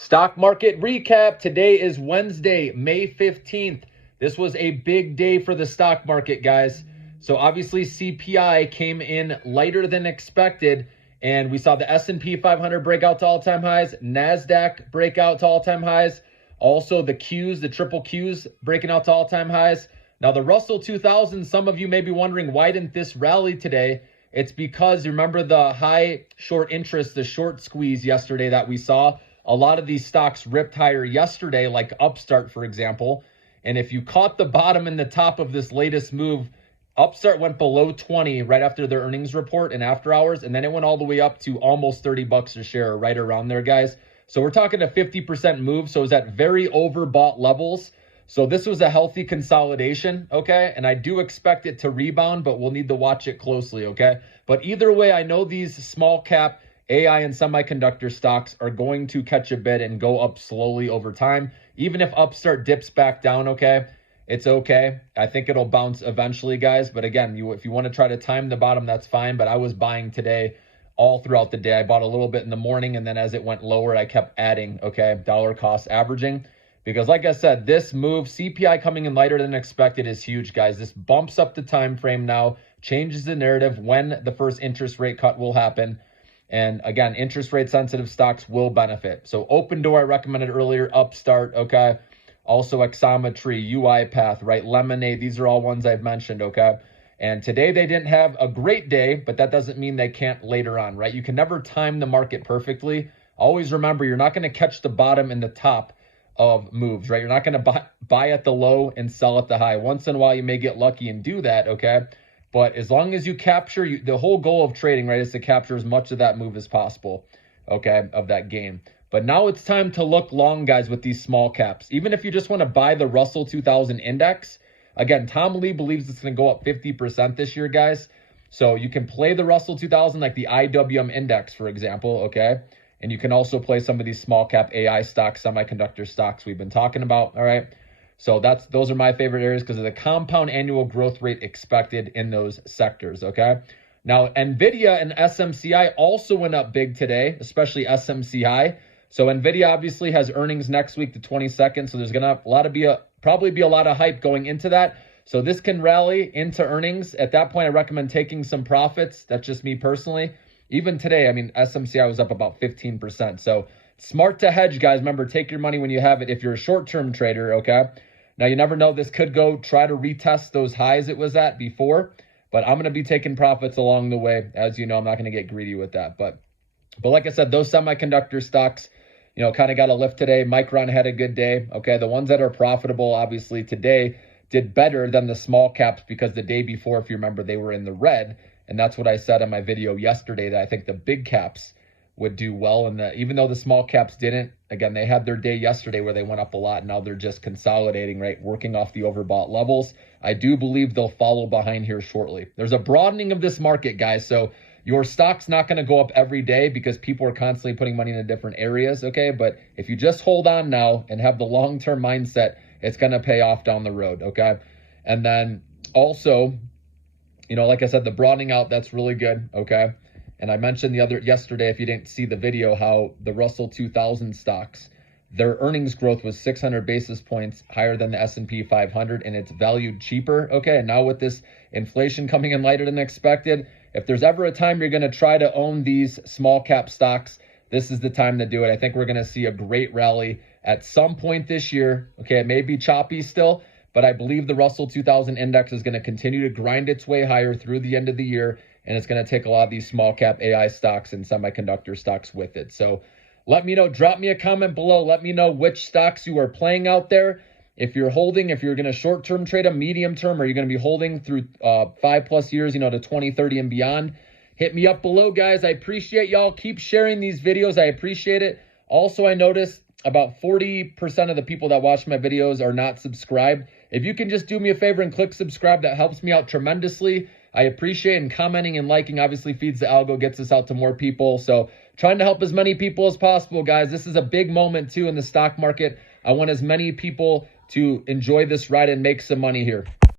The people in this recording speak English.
Stock market recap. Today is Wednesday, May 15th. This was a big day for the stock market, guys. So obviously CPI came in lighter than expected, and we saw the S&P 500 break out to all-time highs, NASDAQ break out to all-time highs, also the Qs, the triple Qs breaking out to all-time highs. Now the Russell 2000, some of you may be wondering, why didn't this rally today? It's because you remember the high short interest, the short squeeze yesterday that we saw. A lot of these stocks ripped higher yesterday, like Upstart, for example. And if you caught the bottom and the top of this latest move, Upstart went below 20 right after their earnings report and after hours, and then it went all the way up to almost 30 bucks a share, right around there, guys. So we're talking a 50% move. So it's at very overbought levels. So this was a healthy consolidation, okay? And I do expect it to rebound, but we'll need to watch it closely, okay? But either way, I know these small cap AI and semiconductor stocks are going to catch a bid and go up slowly over time. Even if Upstart dips back down, okay, it's okay. I think it'll bounce eventually, guys. But again, if you want to try to time the bottom, that's fine. But I was buying today all throughout the day. I bought a little bit in the morning, and then as it went lower, I kept adding, okay, dollar cost averaging. Because like I said, this move, CPI coming in lighter than expected, is huge, guys. This bumps up the time frame now, changes the narrative when the first interest rate cut will happen. And again, interest rate sensitive stocks will benefit. So Open Door, I recommended earlier, Upstart, okay? Also Exometry, UiPath, right? Lemonade, these are all ones I've mentioned, okay? And today they didn't have a great day, but that doesn't mean they can't later on, right? You can never time the market perfectly. Always remember, you're not going to catch the bottom and the top of moves, right? You're not going to buy at the low and sell at the high. Once in a while, you may get lucky and do that, okay? But as long as you capture, the whole goal of trading, right, is to capture as much of that move as possible, okay, of that gain. But now it's time to look long, guys, with these small caps. Even if you just want to buy the Russell 2000 index, again, Tom Lee believes it's going to go up 50% this year, guys. So you can play the Russell 2000 like the IWM index, for example, okay? And you can also play some of these small cap AI stocks, semiconductor stocks we've been talking about, all right? So those are my favorite areas because of the compound annual growth rate expected in those sectors, okay? Now, NVDA and SMCI also went up big today, especially SMCI. So NVIDIA obviously has earnings next week, the 22nd. So there's going to probably be a lot of hype going into that. So this can rally into earnings. At that point, I recommend taking some profits. That's just me personally. Even today, I mean, SMCI was up about 15%. So smart to hedge, guys. Remember, take your money when you have it if you're a short-term trader, okay? Now, you never know. This could go try to retest those highs it was at before. But I'm going to be taking profits along the way. As you know, I'm not going to get greedy with that. But like I said, those semiconductor stocks, you know, kind of got a lift today. Micron had a good day. Okay, the ones that are profitable, obviously, today did better than the small caps because the day before, if you remember, they were in the red. And that's what I said in my video yesterday, that I think the big caps would do well. And even though the small caps didn't, again, they had their day yesterday where they went up a lot. Now they're just consolidating, right? Working off the overbought levels. I do believe they'll follow behind here shortly. There's a broadening of this market, guys. So your stock's not going to go up every day because people are constantly putting money into different areas, okay? But if you just hold on now and have the long-term mindset, it's going to pay off down the road, okay? And then also, you know, like I said, the broadening out, that's really good, okay? And I mentioned yesterday, if you didn't see the video, how the Russell 2000 stocks, their earnings growth was 600 basis points higher than the S&P 500, and it's valued cheaper, okay? And now with this inflation coming in lighter than expected, if there's ever a time you're going to try to own these small cap stocks, this is the time to do it. I think we're going to see a great rally at some point this year, okay? It may be choppy still, but I believe the Russell 2000 index is going to continue to grind its way higher through the end of the year, and it's going to take a lot of these small cap AI stocks and semiconductor stocks with it. So let me know, drop me a comment below. Let me know which stocks you are playing out there. If you're holding, if you're going to short-term trade them, medium-term, or you're going to be holding through 5+ years, you know, to 2030 and beyond, hit me up below, guys. I appreciate y'all. Keep sharing these videos. I appreciate it. Also, I noticed about 40% of the people that watch my videos are not subscribed. If you can just do me a favor and click subscribe, that helps me out tremendously. I appreciate it, and commenting and liking obviously feeds the algo, gets us out to more people. So trying to help as many people as possible, guys. This is a big moment too in the stock market. I want as many people to enjoy this ride and make some money here.